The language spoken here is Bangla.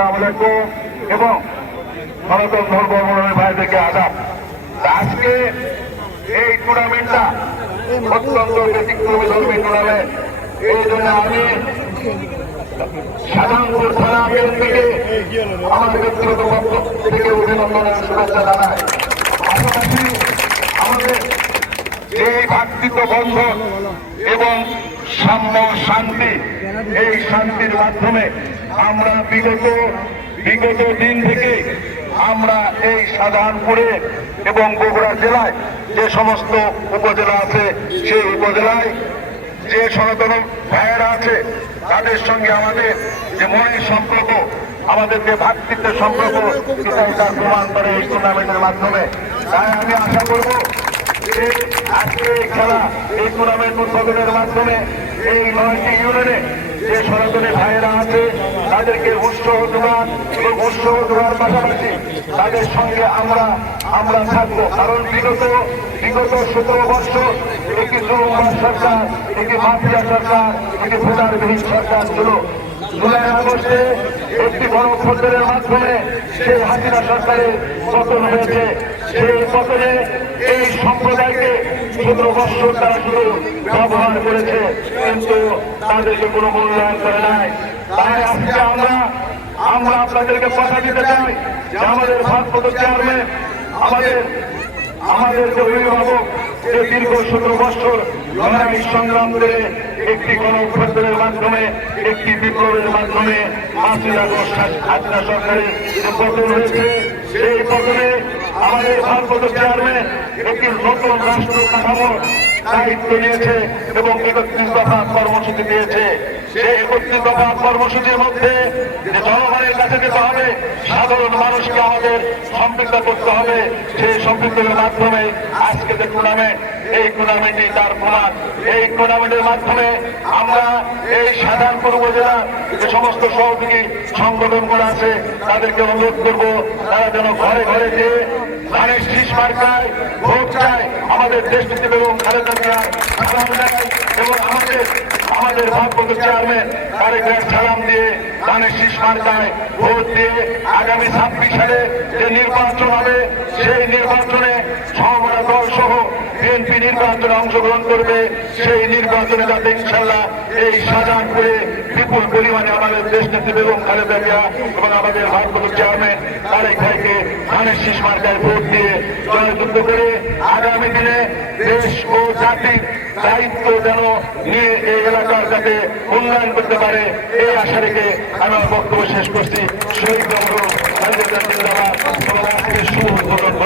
আসসালামু আলাইকুম এবং সনাতন ধর্মের ভাইদেরকে আদাব। আজকে এই টুর্নামেন্টটা অত্যন্ত ব্যতিক্রমী ধর্মী টুর্নামেন্ট এই জন্য আমি সাধারণপুর থানা আমাদের এই ভাতৃত্ব বন্ধন এবং সাম্য শান্তি, এই শান্তির মাধ্যমে আমরা বিগত বিগত দিন থেকে আমরা এই সাধারণপুরে এবং বগুড়া জেলায় যে সমস্ত উপজেলা আছে, সেই উপজেলায় যে সনাতন ভাইয়েরা আছে, তাদের সঙ্গে আমাদের যে মনের সম্পর্ক, আমাদের যে ভাতৃত্বের সম্পর্ক, সেটা প্রমাণ করে এই টুর্নামেন্টের মাধ্যমে। তাই আমি আশা করব যে আজকে এই খেলা, এই টুর্নামেন্ট উদ্বোধনের মাধ্যমে এই নয়টি ইউনিয়নে যে সনাতনী ভাইয়েরা আছে তাদেরকে উৎসাহ দেওয়ার এবং উৎসাহ দেওয়ার পাশাপাশি তাদের সঙ্গে আমরা আমরা থাকব। কারণ বিগত বিগত সতেরো বছর একটি চৌম্বার সরকার, একটি মাফিয়া সরকার, একটি ভোটারবিহীন সরকার ছিল। জুলাই আগস্টে একটি গণভোটের মাধ্যমে সেই হাসিনা সরকারের পতন হয়েছে। সেই পতনে এই সম্প্রদায়কে সতেরো বছর তারা শুধু ব্যবহার করেছে, কিন্তু তাদেরকে কোনো মূল্যায়ন করে নাই। তাই আমরা আমরা আপনাদেরকে কথা দিতে চাই যে আমাদের ভারপ্রাপ্ত চেয়ারম্যান আমাদের আমাদের অভিভাবক, যে দীর্ঘ সতেরো বছর লড়াই সংগ্রাম করে একটি গণঅভ্যন্তরের মাধ্যমে, একটি বিপ্লবের মাধ্যমে পাঁচই আগস্ট হাসিনা সরকারের পতন হয়েছে, সেই পতনে আমাদের ভারপ্রাপ্ত চেয়ারম্যান একটি নতুন রাষ্ট্র কাঠামোর দায়িত্ব নিয়েছে এবং একত্রিশ দফা কর্মসূচি দিয়েছে। সেই একত্রিশ দফা কর্মসূচির মধ্যে জনগণের কাছে যেতে হবে, সাধারণ মানুষকে আমাদের সম্পৃক্ত করতে হবে। সেই সম্পৃক্তের মাধ্যমে আজকে যে টুর্নামেন্ট এই টুর্নামেন্টই তার প্রমাণ এই টুর্নামেন্টের মাধ্যমে আমরা এই সাধারণপুর উপজেলার যে সমস্ত সহযোগী সংগঠনগুলো আছে, তাদেরকে অনুরোধ করব, তারা যেন ঘরে ঘরে যেয়ে ধানের শীষ মার্কায় ভোট চায়, আমাদের দেশ এবং খালেদা জিয়ার এবং আমাদের আমাদের ভারপ্রাপ্ত চেয়ারম্যান তারেক সালাম দিয়ে ধানের শীষ মার্কায় ভোট দিয়ে আগামী ছাব্বিশ সালে যে নির্বাচন হবে, সেই নির্বাচনে সহ বিএনপি নির্বাচনে অংশগ্রহণ করবে, সেই নির্বাচনে যাতে ইনশাল্লাহ এই শাহজাহানপুরে বিপুল পরিমাণে আমাদের দেশ নেত্রী বেগম খালেদা জিয়া এবং আমাদের ভারপ্রাপ্ত চেয়ারম্যান তারেক ভাইকে ধানের শীষ মার্কায় ভোট দিয়ে জয়যুক্ত করে আগামী দিনে দেশ ও জাতির দায়িত্ব যেন নিয়ে এই এলাকার যাতে উন্নয়ন করতে পারে, এই আশা রেখে আমি আমার বক্তব্য শেষ করছি। শহীদ জিন্দাবাদ। শুভ উদ্বোধন।